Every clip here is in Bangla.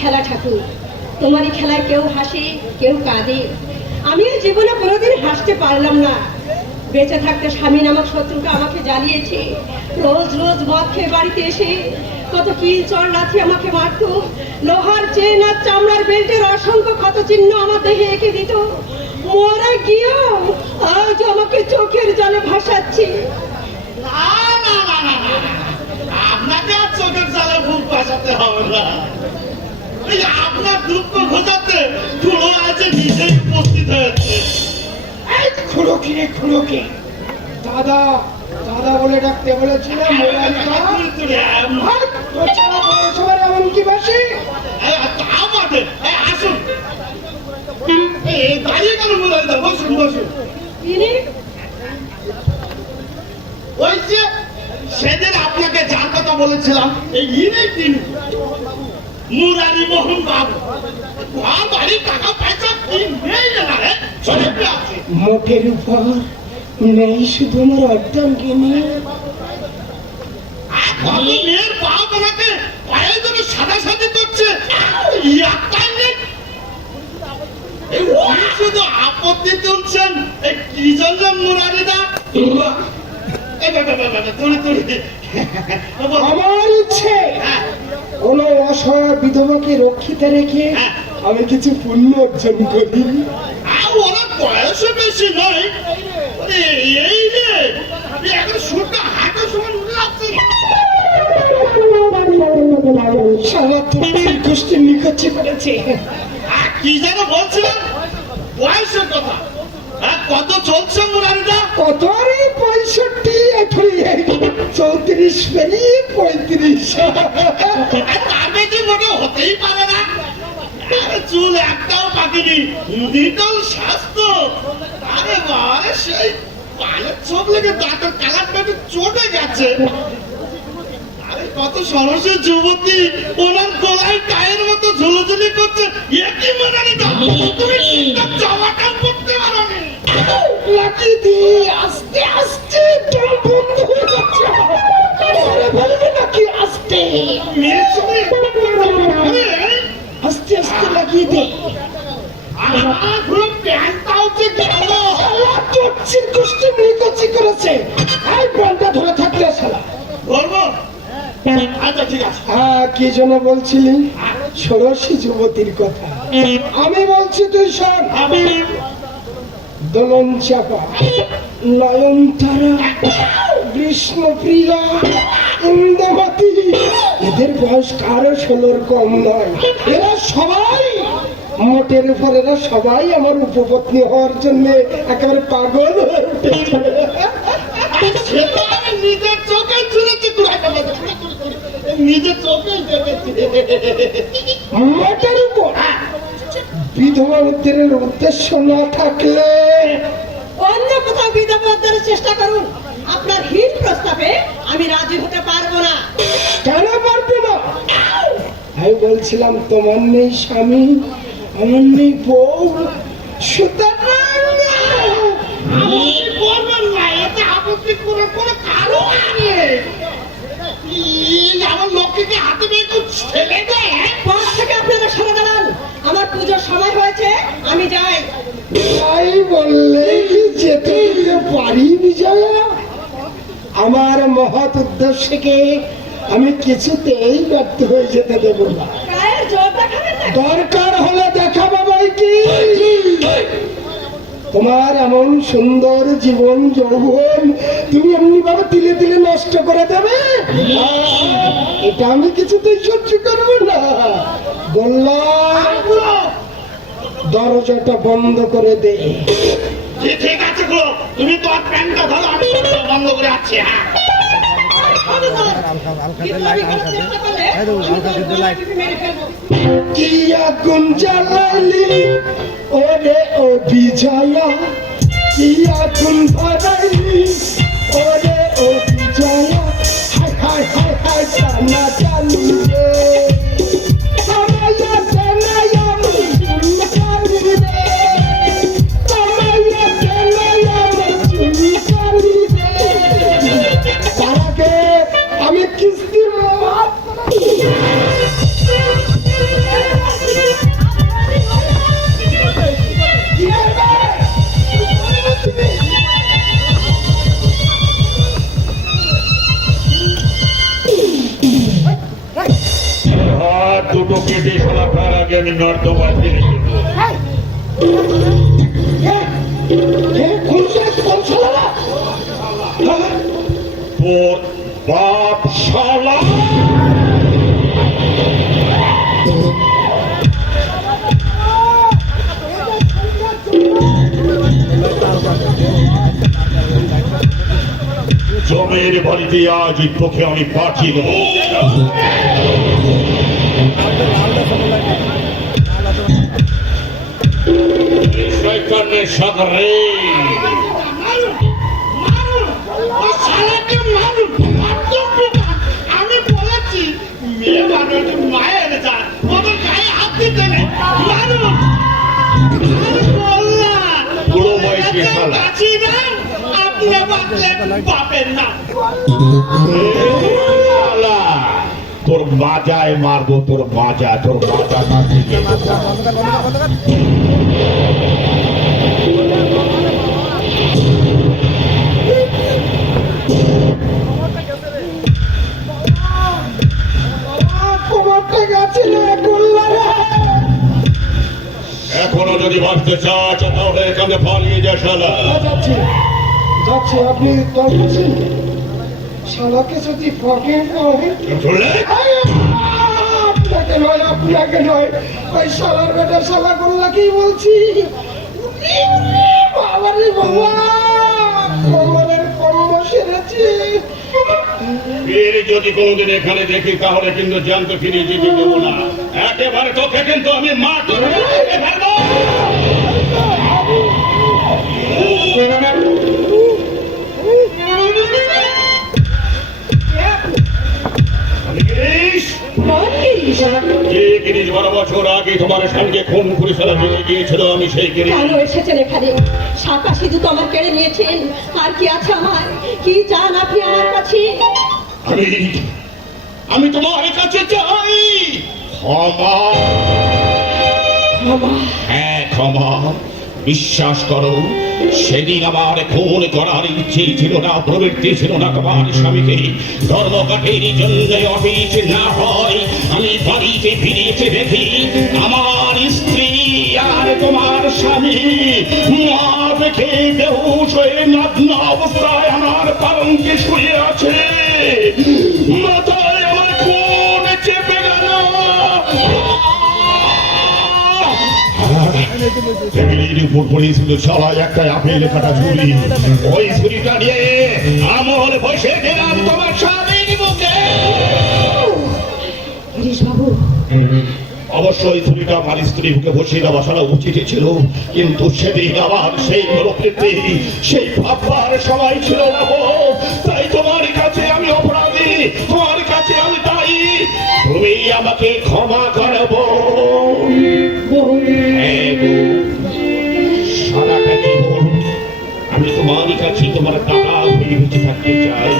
খেলা ঠাকুর তোমারই খেলায় কেউ হাসে কেউ কাঁদে আমিও জীবনে কোনোদিন হাসতে পারলাম না বেঁচে থাকতে স্বামী নামক শত্রুটা আমাকে জ্বালিয়েছে রোজ রোজ মদ খেয়ে বাড়িতে এসে কত কি চর লাথি আমাকে মারতো লোহার চেন আর চামড়ার বেল্টের অসংখ্য ক্ষত চিহ্ন আমার দেহে এঁকে দিত মরে গিয়েও আজ আমাকে চোখের জলে ভাসাচ্ছে। আপনাকে আর চোখের জালে ভুল পাশাতে হবে না আপনার দুঃখ ঘোচাতে খুড়ো আছে নিজেই উপস্থিত হয়েছে। এই খুড়োকি রে খুড়োকি। দাদা দাদা বলে ডাকতে বলেছিল এমন- ভাই, তোর ছেলে পৌরসভার এমন কি বেশি। এই, আসুন। দাঁড়িয়ে কেন বলেন বসুন বসুন। ওই যে সেদিন আপনাকে যার কথা বলেছিলাম এই ইনি তিনি। মুরারি মোহন বাবু বাড়ি টাকা পয়সা কি নেই না রে চলে আছে। মোটের উপর নেই শুধু আমার অর্ধাঙ্গিনী মেয়ের বাপ আমাকে পায়ে ধরে সাদা সাদি করছে শুধু আপত্তি তুলছেন। এই কি জন্য মুরারিদা আমার ইচ্ছে হ্যাঁ। কোন অসহায় বিধবাকে রক্ষিত রেখে। আমি কিছু পুণ্য অর্জন করি। আর ওরা বেশি নয়। এই রে এই এখন সুরটা হাঁটু সমান উঠে যাচ্ছে। সারা তোর গোষ্ঠী নিখচ্ছে করেছে আর কি যেন বলছিলাম? বয়সের কথা। হ্যাঁ কত চলছে মুরারিটা? কত? রে পঁয়ত্রিশ আর তার বেশি হতেই পারে না? চুল একটাও পাকেনি নিটল স্বাস্থ্য আরে বারে সেই পালের লেগে দাঁতের কালারটা চটে গেছে। আরে কত যুবতী ওনার গলায় টায়ের মতো ঝুলোঝুলি করছে। এ কি মনে তুমি পারো লাকি দি আস্তে আস্তে বন্ধ হয়ে যাচ্ছে। বলবে নাকি আস্তে আস্তে আস্তে লাগিয়ে দে কি জন্য বলছিলি ষোড়শী যুবতীর কথা আমি বলছি তুই শোন দোলন চাপা নয়নতারা গ্রীষ্মপ্রিয়া ইন্দ্রমতি এদের বয়স কারও ষোলোর কম নয়। এরা সবাই মোটের উপর এরা সবাই আমার উপপত্নী হওয়ার জন্য একেবারে পাগল হয়ে উঠেছে। নিজের চোখে শুনেছি নিজের চোখে দেখেছি। মোটের উপর। বিধবা উদ্ধারের উদ্দেশ্য না থাকলে অন্য কোথাও বিধবা উদ্ধারের চেষ্টা করুন আপনার হীন প্রস্তাবে আমি রাজি হতে পারব না কেন পারবে না আমি তোমার নেই স্বামী আমার নেই বউ। সুতরাং পুজোর সময় হয়েছে আমি যাই। তাই বললে যেতে পারি বিজয়া আমার মহৎ উদ্দেশ্যকে আমি কিছুতেই ব্যর্থ হয়ে যেতে দেব না। দরকার হলে দেখাবো বই কি? তোমার এমন সুন্দর জীবন, যৌবন তুমি এমনি ভাবে তিলে তিলে নষ্ট করে দেবে? এটা আমি কিছুতেই সহ্য করব না। বললাম, দরজাটা বন্ধ করে দে। ঠিক আছে গো তুমি তো প্যান্টটা ধরো, আমি বন্ধ করে আছি হ্যাঁ। কি আগুন জ্বালালি ওরে ও বিজয়া কি আগুন ভরাইলি ওরে কেটে শালা তার আগে আমি নর্দমায় ফেলে? তোর বাপ শালা। জমের বাড়িতে আজ তোকে আমি পাঠিয়ে দেবো। পিটা। আমি বলেছি মেয়ে মানুষ মায়ের যা ওদের গায়ে হাত দিতে নেই মারুন আমি বললাম, বুড়ো বয়সী শালা। আপনি বাঁচলেন বাপের না তোর বাজায় মারবো তোর বাজা তোর বাজা মারতে বাঁচতে চাস তাহলে এখানে পালিয়ে যা শালা যাচ্ছি। যাচ্ছি, আপনি দরকার শালাকে যদি ফকে করে শুনলে আপনাকে নয় আপনাকে নয়। ওই শালার বেটা শালা গোল্লাকেই বলছি? বাবারে বাবা কোমরের কম্ব সেরেছে যদি কোনোদিন এখানে দেখি, তাহলে কিন্তু জ্যান্ত ফিরিয়ে দিতে দেবো না। একেবারে তোকে কিন্তু আমি মাঠ গিরিশ, বারো বছর আগে তোমার সঙ্গে খুন করে ফেলা গিয়েছিল আমি সেই গিরিশ কেন এসেছেন এখানে? শাখা সিধু তো আমার কেড়ে নিয়েছেন। আর কি আছে আমার কি চান আপনি আমার কাছে? আমি আমি তোমার কাছে চাই। ক্ষমা। হ্যাঁ ক্ষমা। বিশ্বাস করো সেদিন আমার খুন করার ইচ্ছে ছিল না প্রবৃত্তি ছিল না তোমার স্বামীকে। ধর্ম ধর্মঘটের জন্য অফিস না হয় আমি বাড়িতে ফিরেছে দেখি আমার স্ত্রী আর তোমার স্বামী। বেহুশ হয়ে নগ্ন অবস্থায় আমার পালঙ্কে শুয়ে আছে। মাথায় সবাই অবশ্যই ছুরিটা আমার স্ত্রী বসিয়ে উচিত ছিল কিন্তু সেদিন আমার সেই প্রকৃতি সেই ভাববার সময় ছিল তাই তোমার কাছে আমি অপরাধী, তোমার কাছে আমি দায়ী। তুমি আমাকে ক্ষমা করব তোমার টাকা হয়ে বেঁচে থাকতে চাই।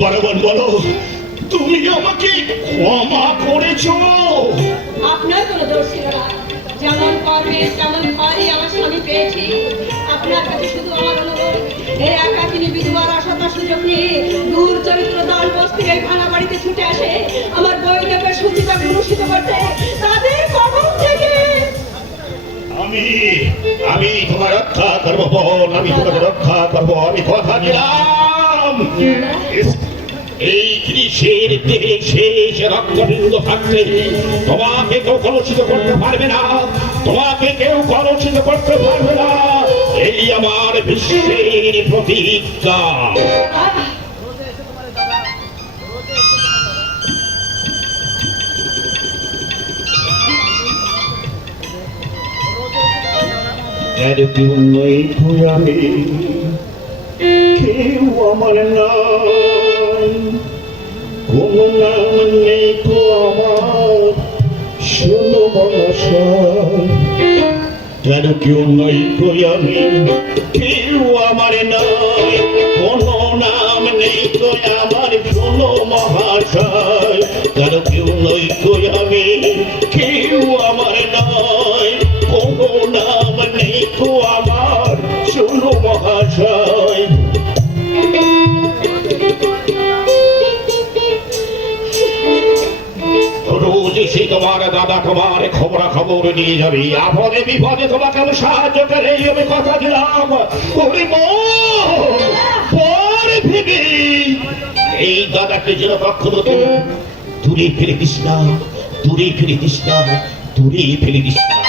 বরাবর বলো, তুমি আমাকে ক্ষমা করেছ। আপনার কোনো দোষ ছিল না। যেমন কর্মে ছুটে আসে আমার বইটাকে সুচিতা কলুষিত করতে। তাদের কবর থেকে আমি আমি তোমার রক্ষা করব বোন আমি তোমাকে রক্ষা করব আমি কথা দিলাম। এই কৃষির দেহে শেষ রক্তবিন্দু থাকতে তোমাকে কেউ কলুষিত করতে পারবে না তোমাকে কেউ কলুষিত করতে পারবে না। এই আমার বিশ্বের প্রতিজ্ঞা। এর নেই আমি কেউ আমার নাই। কোন নাম নেই তো আমার, শোনো কেন কেউ নই আমি কেউ আমার নয় কোন নাম নেই কই আমার, শোনো মহাশয়। কেন কেউ নই আমি কেউ আমার নেই। মহাশয়। এসে তোমার দাদা তোমার খবরা খবর নিয়ে যাবে। আপদে বিপদে তোমাকে আমি সাহায্য করে আমি কথা দিলাম। ওরে মন, ভেবে। এই দাদাকে যেন কখনো দূরে ফেলে দিস না দূরে ফেলে দিস না দূরে ফেলে দিস না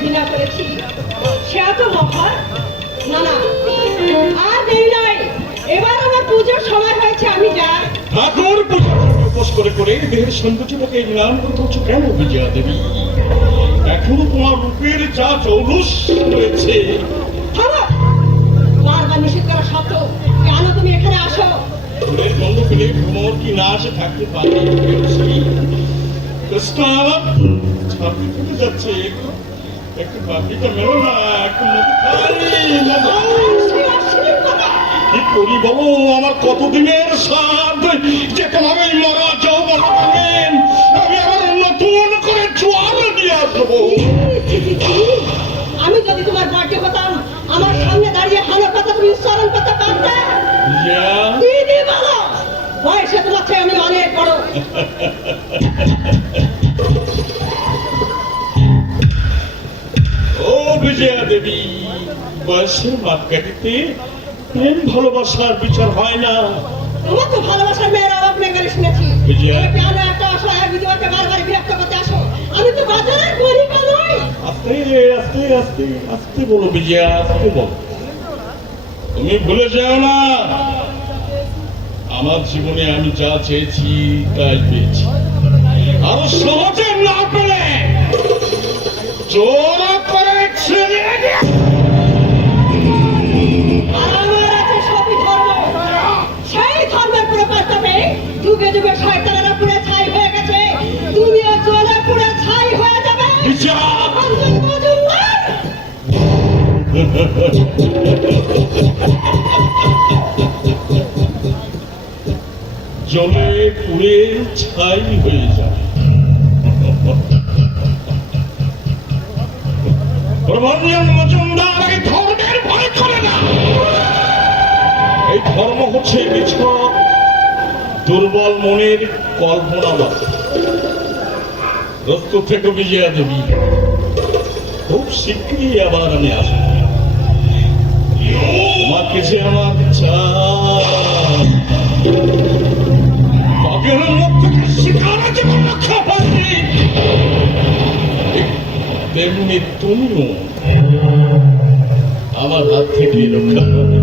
ঘৃণা করেছি। সে এত মহান না না আর দেরি নয়। এবার আমার পুজোর সময় হয়েছে আমি যাই। ঠাকুর পূজা উপোস করে করে দেহের সৌন্দর্যটাকে ম্লান করছ কেন বিজয়া দেবী? এখনও তোমার রূপের যা চৌলস রয়েছে বারবার নিষেধ করা সত্ত্বেও কেন তুমি এখানে আসো? ফুলের গন্ধ পেলে ভ্রমর কি না আসে থাকতে পারে? কৃষ্ণ আমার ছাপি ফুটে যাচ্ছে। কি করি বাবু আমার কতদিনের সাদ যে তোমার ওই মরা যৌবন আমি আমার নতুন করে জোয়ার নিয়ে আসব। বয়সের মাপকাঠিতে প্রেম ভালোবাসার বিচার হয় না। তোমার তো ভালোবাসার মেয়ের অভাব নেই বলে শুনেছি বুঝিয়া। একটা অসহায় বিধবাকে বারবার বিরক্ত করতে আসো। আমি তো বাজারের গরিবা নই। আস্তে আস্তে আস্তে আস্তে বলো বিজয়া আস্তে বলো। তুমি ভুলে যাও না। আমার জীবনে আমি যা চেয়েছি তাই পেয়েছি। আরও সহজে না পেলে জোর জলে পুড়ে ছাই হয়ে এই ধর্ম হচ্ছে দুর্বল মনের কল্পনা থেকে বিজয়া দেবী। খুব শীঘ্রই আবার আমি আসব। তোমাকে যে আমার মুখ থেকে শিকারে যেমন রক্ষা ঠিক তেমনি তুমিও আমার হাত থেকে রক্ষা পাবে।